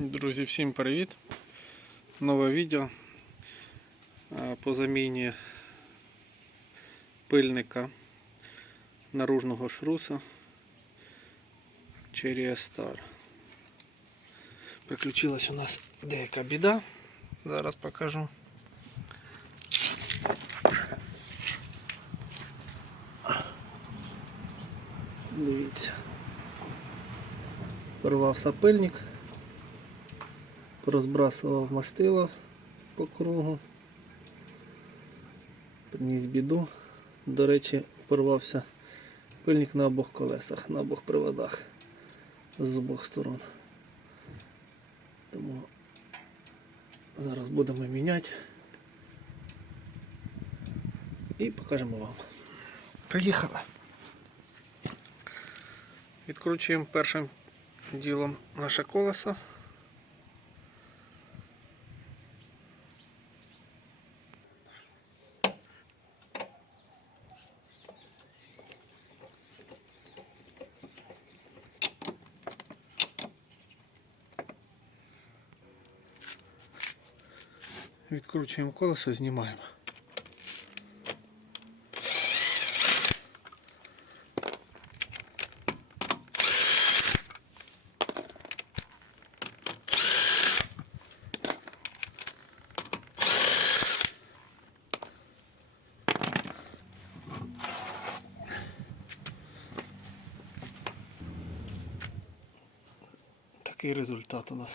Друзі, всім привіт! Нове відео по заміні пильника наружного шруса Cherry. Приключилась у нас деяка біда. Зараз покажу. Дивіться. Порвався пильник порозбрасував мастило по кругу. Приніс біду. До речі, порвався пильник на обох колесах, на обох приводах з обох сторон. Тому зараз будемо міняти і покажемо вам. Приїхали. Відкручуємо першим ділом наше колесо. Відкручуємо колесо, знімаємо. Такий результат у нас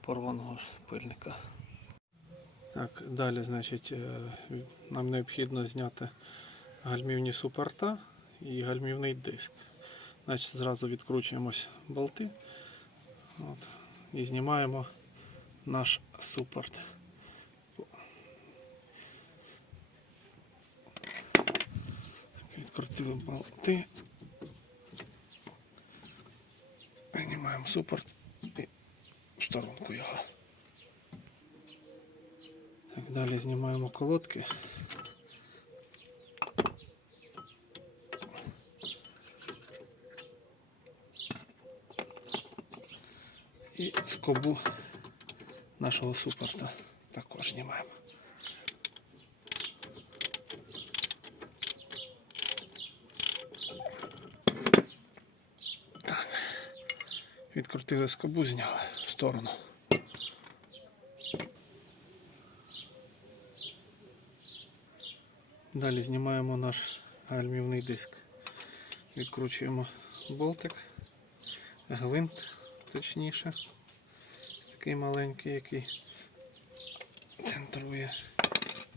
порваного пильника. Так, далі, значить, е, нам необхідно зняти гальмівні супорта і гальмівний диск. Значить, зразу відкручуємось болти от, і знімаємо наш супорт. Відкрутили болти. Знімаємо супорт і в сторонку його. Далі знімаємо колодки. І скобу нашого супорта також знімаємо. Так. Відкрутили скобу, зняли в сторону. Далі знімаємо наш гальмівний диск. Відкручуємо болтик, гвинт, точніше. Такий маленький, який центрує.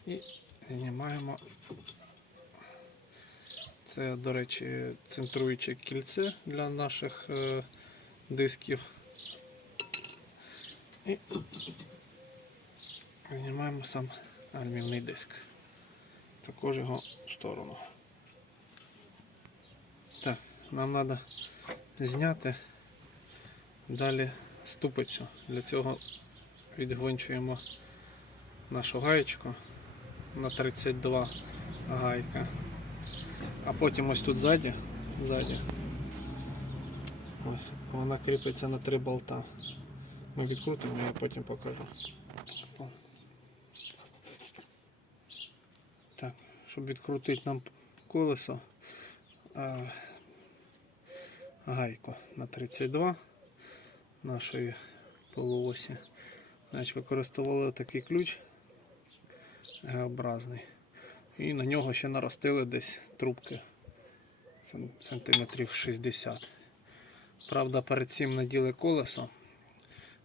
І знімаємо. Це, до речі, центруюче кільце для наших е, дисків. І знімаємо сам гальмівний диск також його в сторону. Так, нам треба зняти далі ступицю. Для цього відгвинчуємо нашу гаєчку на 32 гайка. А потім ось тут ззаді, ззаді ось, вона кріпиться на три болта. Ми відкрутимо, я потім покажу. Так, щоб відкрутити нам колесо гайку на 32 нашої полуосі. Значить, використовували такий ключ Г-образний. І на нього ще наростили десь трубки сантиметрів 60. Правда, перед цим наділи колесо,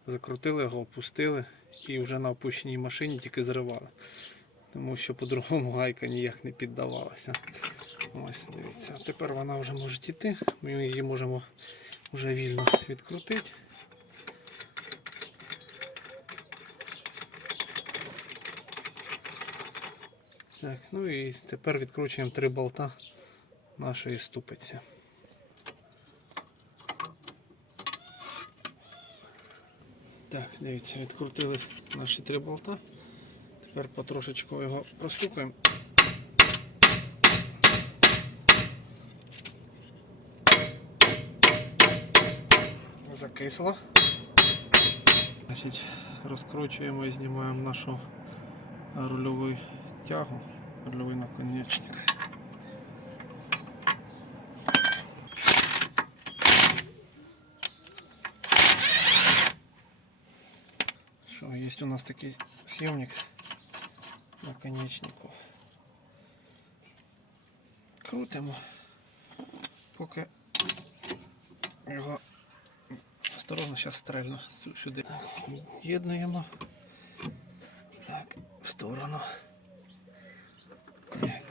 закрутили його, опустили і вже на опущеній машині тільки зривали тому що по-другому гайка ніяк не піддавалася. Ось, дивіться. Тепер вона вже може йти, ми її можемо вже вільно відкрутити. Так, ну і тепер відкручуємо три болта нашої ступиці. Так, дивіться, відкрутили наші три болта. Тепер потрошечку його простукаємо. закисло. Значить, розкручуємо і знімаємо нашу рульову тягу, рульовий наконечник. Що, є у нас такий съемник наконечников. Крутимо, поки його осторожно зараз стрельну сю- сюди. Єднуємо. Так, в сторону. Так.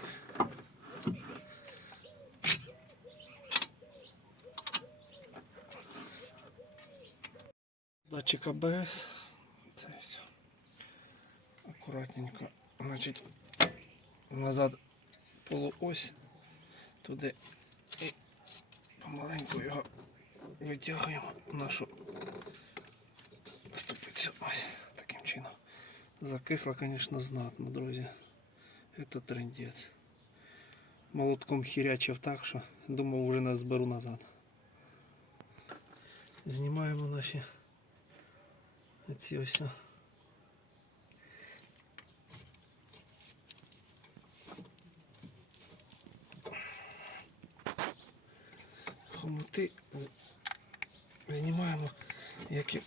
Датчик АБС. Це все. Акуратненько. Значить, назад полуось туди і помаленьку його витягуємо нашу ступицю. Ось таким чином. Закисло, звісно, знатно, друзі. Це трендець. Молотком хірячив так, що думав вже нас зберу назад. Знімаємо наші оці ось. Хомути знімаємо, як їм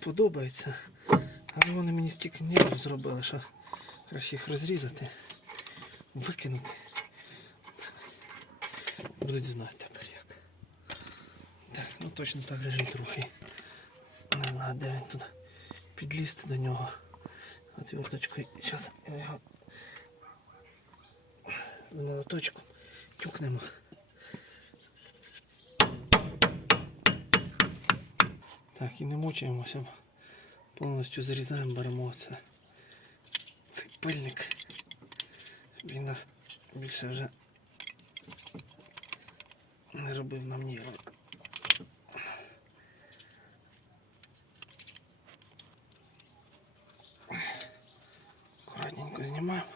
подобається. Але вони мені стільки нервів зробили, що краще їх розрізати, викинути. Будуть знати тепер як. Так, ну точно так же другий. Не знаю, де він тут підлізти до нього. Отверточкою. Зараз його з молоточком тюкнемо. Так, і не мучаємося. Повністю зрізаємо, беремо це. Цей пильник. Він нас більше вже не робив нам нерви. Аккуратненько знімаємо.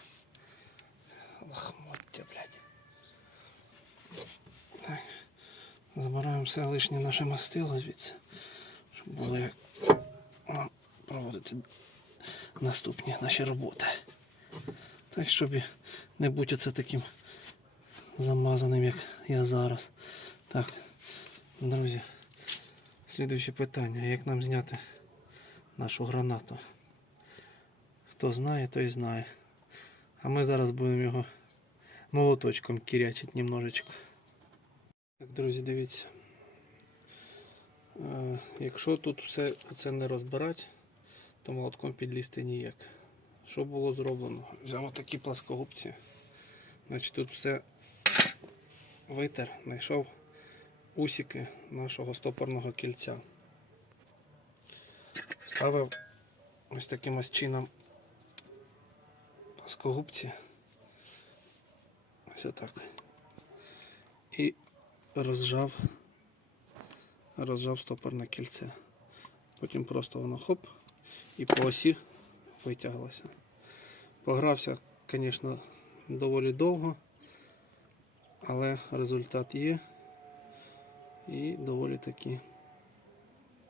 Лохмотья, блядь. Так. Забираємо все лишнє наше мастило звідси, як нам проводити наступні наші роботи. Так, щоб не бути оце таким замазаним, як я зараз. Так, друзі, слідуюче питання. Як нам зняти нашу гранату? Хто знає, той знає. А ми зараз будемо його молоточком кірячити немножечко. Так, друзі, дивіться. Е, Якщо тут все це не розбирати, то молотком підлізти ніяк. Що було зроблено? Взяв такі пласкогубці. Значить тут все витер, знайшов усіки нашого стопорного кільця. Ставив ось таким ось чином пласкогубці. Ось отак. І розжав, розжав стопорне кільце. Потім просто воно хоп і по осі витяглося. Погрався, звісно, доволі довго, але результат є і доволі таки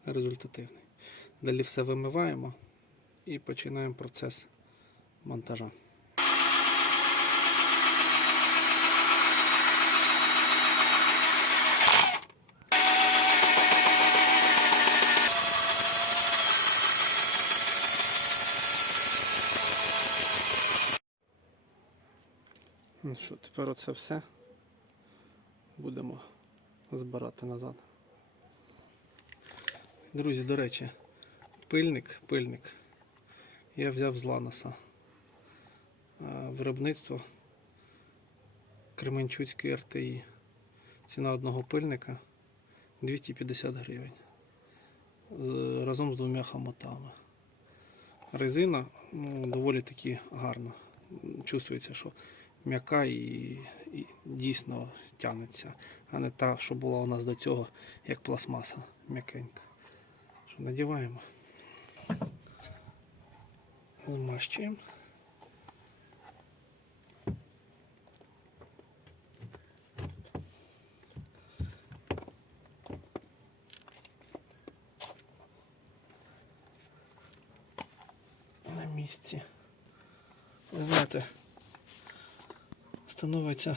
результативний. Далі все вимиваємо і починаємо процес монтажа. Ну що, тепер оце все будемо збирати назад. Друзі, до речі, пильник, пильник я взяв з Ланоса. Е, Виробництво Кременчуцький РТІ. Ціна одного пильника 250 гривень. Разом з двома хамотами. Резина ну, доволі таки гарна. Чувствується, що м'яка і, і дійсно тягнеться, а не та, що була у нас до цього, як пластмаса м'якенька. Що надіваємо. Змащуємо. місці. Ви знаєте, становиться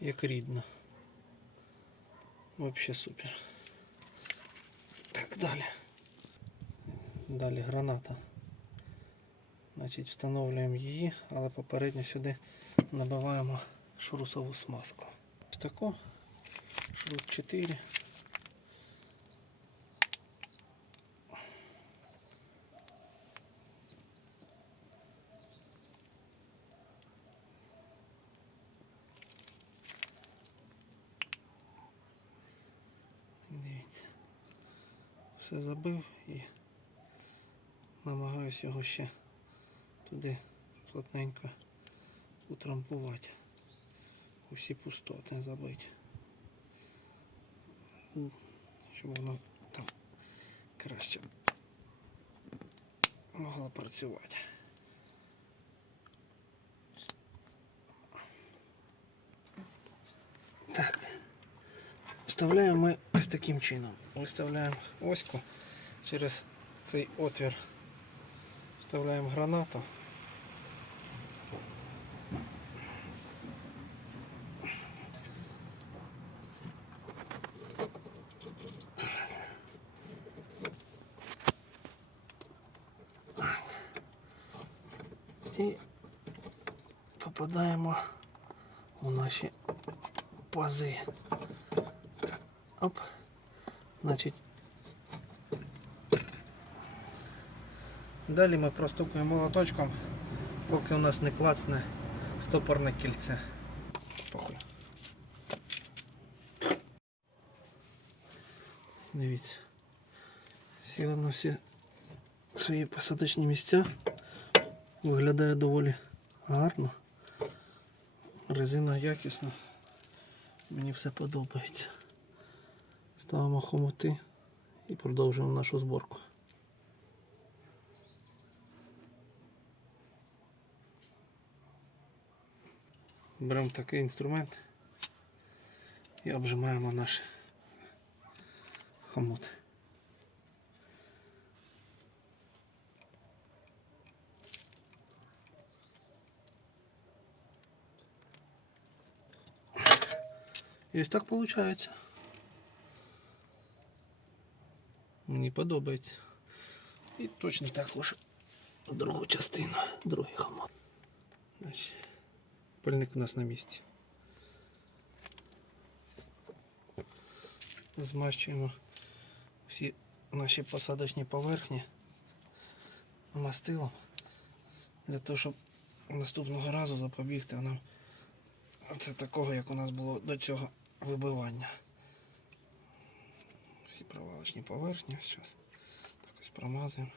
як рідно. Вообще супер. Так, далі. Далі граната. Значить, встановлюємо її, але попередньо сюди набиваємо шрусову смазку. Ось таку. Шрут 4. Дивіться. Все забив і намагаюсь його ще туди плотненько утрамбувати. Усі пустоти забити. Щоб воно там краще могло працювати. Так. Вставляємо ми ось таким чином. Виставляємо оську через цей отвір. Вставляємо гранату. І попадаємо у наші пази. Оп. Значить. Далі ми простукуємо молоточком, поки у нас не клацне стопорне кільце. Похуй. Дивіться. Сіла на всі свої посадочні місця. Виглядає доволі гарно. Резина якісна. Мені все подобається. Ставимо хомути і продовжуємо нашу зборку. Беремо такий інструмент і обжимаємо наш хомут. І ось так виходить. Мені подобається. І точно також другу частину, другий хомут. Значить, Пильник у нас на місці. Змащуємо всі наші посадочні поверхні мастилом для того, щоб наступного разу запобігти нам це такого, як у нас було до цього вибивання. Всі провалочні поверхні зараз так ось промазуємо.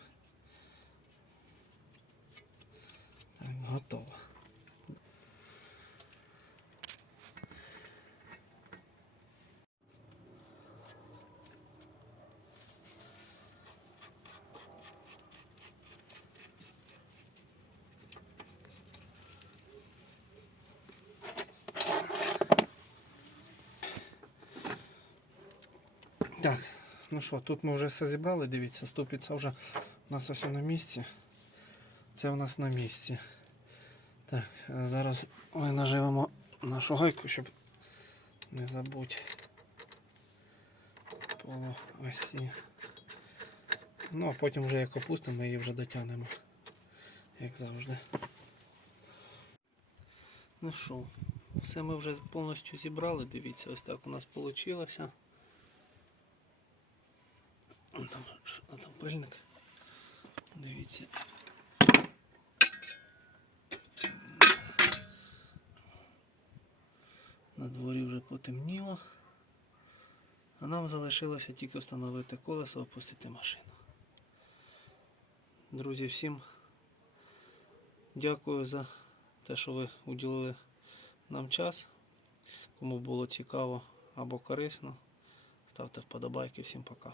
Так, готово. Так, ну що, тут ми вже все зібрали, дивіться, ступиця вже у нас ось на місці. Це у нас на місці. Так, зараз ми наживемо нашу гайку, щоб не забути поло осі. Ну, а потім вже як опустимо, її вже дотягнемо, як завжди. Ну що, все ми вже повністю зібрали, дивіться, ось так у нас вийшло. Вон там, а там пильник. Дивіться. На дворі вже потемніло. А нам залишилося тільки встановити колесо, опустити машину. Друзі, всім дякую за те, що ви уділили нам час. Кому було цікаво або корисно, ставте вподобайки. Всім пока.